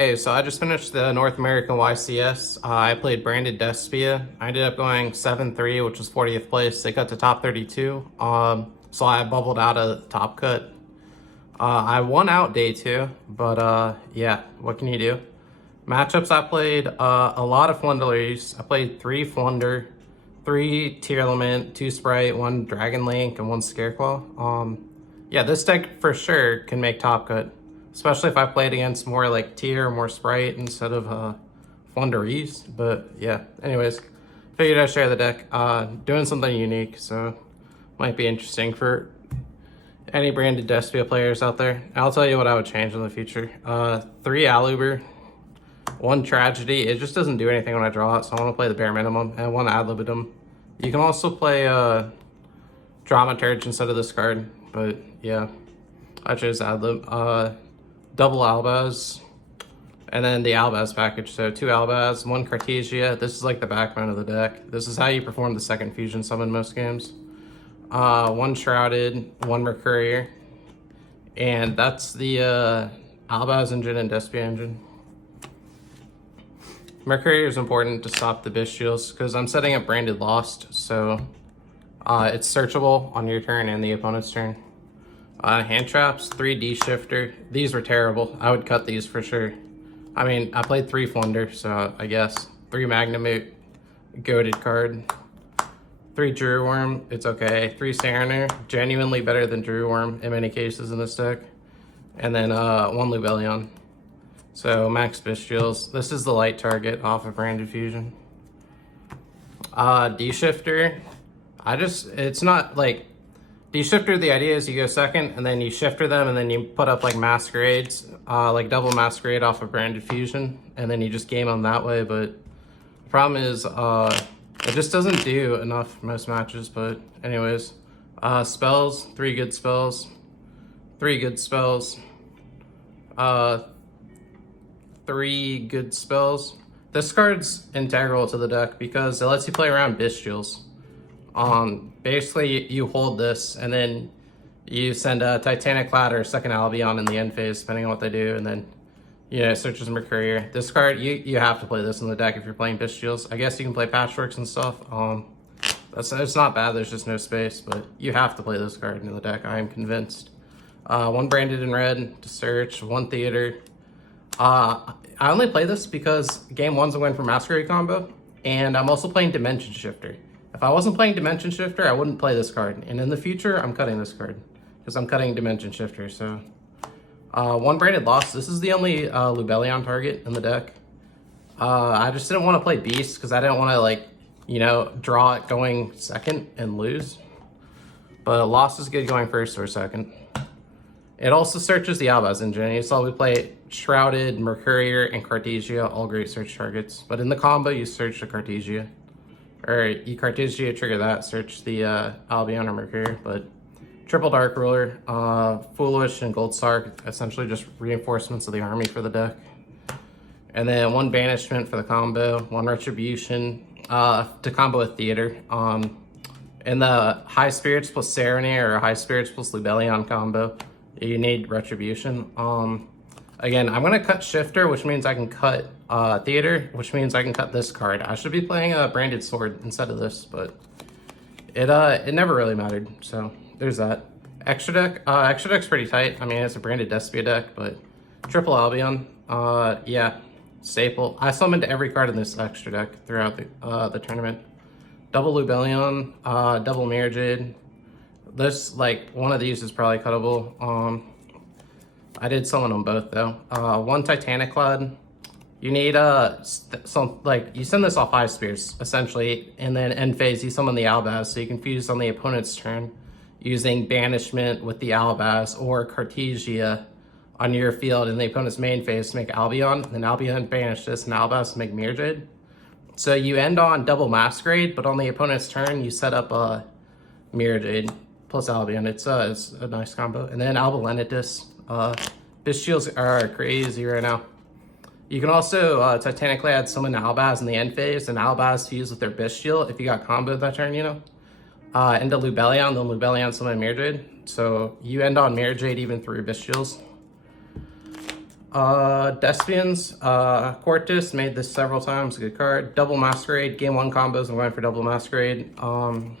Hey, so I just finished the North American YCS. I played branded Despia. I ended up going 7-3, which was 40th place. They cut to top 32. So I bubbled out of the top cut. I won out day two, but yeah, what can you do? Matchups, I played a lot of Flunders. I played 3 Flunder, 3 Tearlament, 2 Sprite, 1 Dragon Link, and 1 Scareclaw. Yeah, this deck for sure can make top cut, especially if I played against more like Tear, more Sprite instead of Flunderies. But yeah, anyways, figured I'd share the deck. Doing something unique, so might be interesting for any branded Despia players out there. I'll tell you what I would change in the future. 3 Aluber, 1 Tragedy. It just doesn't do anything when I draw it, so I want to play the bare minimum, and 1 Ad Libitum. You can also play Dramaturge instead of this card, but yeah, I chose Ad Lib. Double Albaz, and then the Albaz package. So 2 Albaz, 1 Cartesia. This is like the backbone of the deck. This is how you perform the second fusion summon most games. 1 Shrouded, 1 Mercurier, and that's the Albaz engine and Despia engine. Mercurier is important to stop the Bystials because I'm setting up branded Lost, so it's searchable on your turn and the opponent's turn. Hand traps, 3 D shifter. These were terrible. I would cut these for sure. I mean, I played 3 Flunder, so I guess 3 Magnamute, goated card. 3 Drew Worm, it's okay. 3 Sariner, genuinely better than Drew Worm in many cases in this deck. And then 1 Lubellion. So max Bystials. This is the light target off of Branded Fusion. D shifter, it's not like, D-Shifter, the idea is you go second, and then you shifter them, and then you put up like Masquerades, like double Masquerade off of Branded Fusion, and then you just game them that way, but the problem is, it just doesn't do enough most matches, but anyways. Spells, 3 good spells, 3 good spells, 3 good spells. This card's integral to the deck because it lets you play around Bystials. Basically you hold this and then you send a Titanic Cloud or second Albion in the end phase, depending on what they do, and then, you know, it searches Mercurier. This card, you have to play this in the deck if you're playing Bystials. I guess you can play Patchworks and stuff. It's not bad, there's just no space, but you have to play this card in the deck, I am convinced. 1 Branded in red to search, 1 Theater. I only play this because game 1's a win for Masquerade combo, and I'm also playing Dimension Shifter. If I wasn't playing Dimension Shifter, I wouldn't play this card. And in the future, I'm cutting this card because I'm cutting Dimension Shifter. So 1 Branded Lost. This is the only Lubellion target in the deck. I just didn't want to play Beast because I didn't want to, like, you know, draw it going second and lose. But Lost is good going first or second. It also searches the Albaz engine. You saw we play Shrouded, Mercurier, and Cartesia, all great search targets. But in the combo, you search the Cartesia. Or you Cartesia, trigger that, search the Albion or Mercurier. But triple Dark Ruler, Foolish, and Gold Star, essentially just reinforcements of the army for the deck. And then 1 Banishment for the combo, 1 Retribution to combo with Theater. In the High Spirits plus Serenade or High Spirits plus Lubellion combo, you need Retribution. Again, I'm gonna cut Shifter, which means I can cut Theater, which means I can cut this card. I should be playing a Branded Sword instead of this, but it never really mattered. So there's that. Extra deck's pretty tight. I mean, it's a Branded Despia deck, but triple Albion, yeah, staple. I summoned every card in this extra deck throughout the tournament. Double Lubellion, double Mirror Jade. This, like, one of these is probably cuttable. I did summon them both though. 1 Titanic Cloud. You need you send this off 5 Spears essentially, and then end phase you summon the Albaz, so you can fuse on the opponent's turn using Banishment with the Albaz or Cartesia on your field in the opponent's main phase to make Albion. Then Albion banish this and Albaz to make Mirror Jade. So you end on double Masquerade, but on the opponent's turn you set up a Mirror Jade plus Albion. It's a nice combo. And then Albalenitus. Bystials are crazy right now. You can also Titanically add summon Albaz in the end phase, and Albaz fuse with their Bystial if you got comboed that turn, you know. Into Lubellion, then Lubellion summon Mirror Jade. So you end on Mirror Jade even through Bystials. Despians, Cortus, made this several times, good card. Double Masquerade, game 1 combos, I'm going for Double Masquerade. 1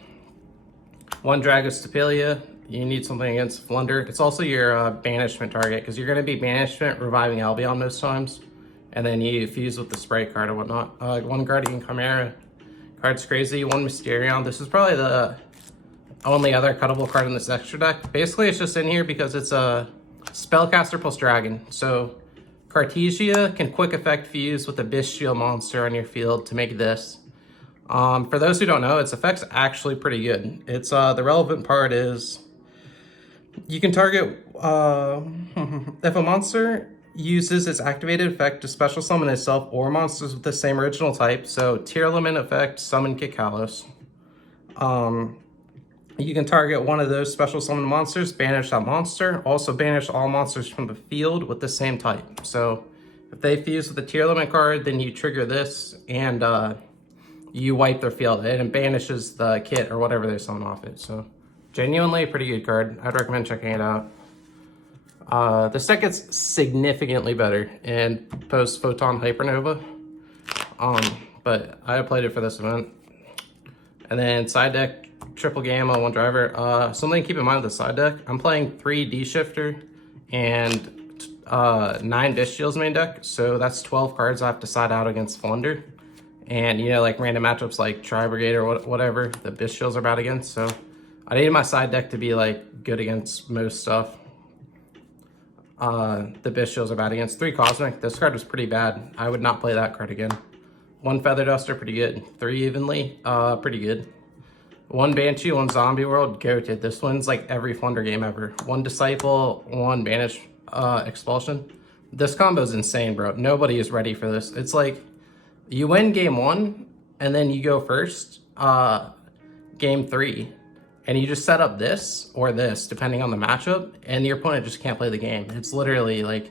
Dragostapelia, you need something against Flunder. It's also your banishment target, because you're going to be banishment, reviving Albion most times. And then you fuse with the Sprite card and whatnot. 1 Guardian Chimera, card's crazy. 1 Mysterion, this is probably the only other cuttable card in this extra deck. Basically, it's just in here because it's a Spellcaster plus Dragon. So Cartesia can quick effect fuse with a Bystial monster on your field to make this. For those who don't know, its effect's actually pretty good. It's the relevant part is you can target if a monster uses its activated effect to special summon itself or monsters with the same original type. So tier limit effect, summon Kick Kalos. You can target one of those special summon monsters, banish that monster. Also banish all monsters from the field with the same type. So if they fuse with the tier limit card, then you trigger this and you wipe their field. And it banishes the kit or whatever they summon off it. So genuinely a pretty good card. I'd recommend checking it out. This deck gets significantly better in post Photon Hypernova. But I played it for this event. And then side deck, triple gamma, 1 driver. Something to keep in mind with the side deck, I'm playing 3 D-Shifter and 9 Bystials main deck, so that's 12 cards I have to side out against Flunder. And you know, like random matchups like Tri-Brigade or whatever the Bystials are bad against, so I needed my side deck to be like good against most stuff. The Bystials are bad against. 3 Cosmic, this card was pretty bad. I would not play that card again. 1 Feather Duster, pretty good. 3 Evenly, pretty good. 1 Banshee, 1 Zombie World, goated. This one's like every Flunder game ever. 1 Disciple, 1 Banish Expulsion. This combo is insane, bro. Nobody is ready for this. It's like you win game 1 and then you go first game 3 and you just set up this or this depending on the matchup and your opponent just can't play the game. It's literally like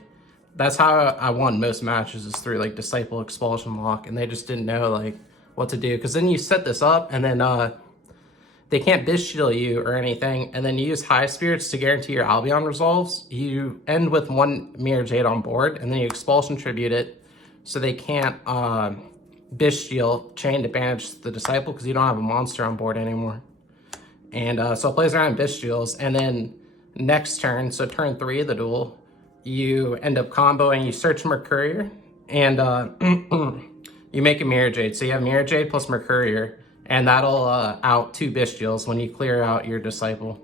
that's how I won most matches, is through like Disciple Expulsion Lock, and they just didn't know like what to do, because then you set this up and then they can't Bystial you or anything, and then you use High Spirits to guarantee your Albion resolves. You end with 1 Mirror Jade on board, and then you Expulsion Tribute it, so they can't Bystial chain to banish the Disciple because you don't have a monster on board anymore. And so it plays around Bystials, and then next turn, so turn 3 of the duel, you end up comboing, you search Mercurier, and you make a Mirror Jade. So you have Mirror Jade plus Mercurier, and that'll out 2 Bystials when you clear out your Disciple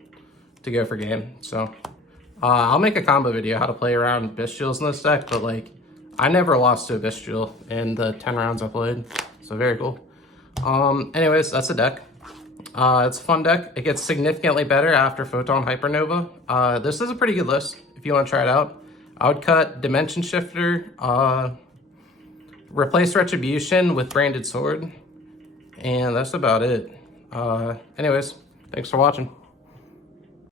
to go for game. So I'll make a combo video how to play around Bystials in this deck, but like I never lost to a Bystial in the 10 rounds I played, so very cool. Anyways, that's the deck. It's a fun deck. It gets significantly better after Photon Hypernova. This is a pretty good list if you want to try it out. I would cut Dimension Shifter, replace Retribution with Branded Sword, and that's about it. Anyways, thanks for watching.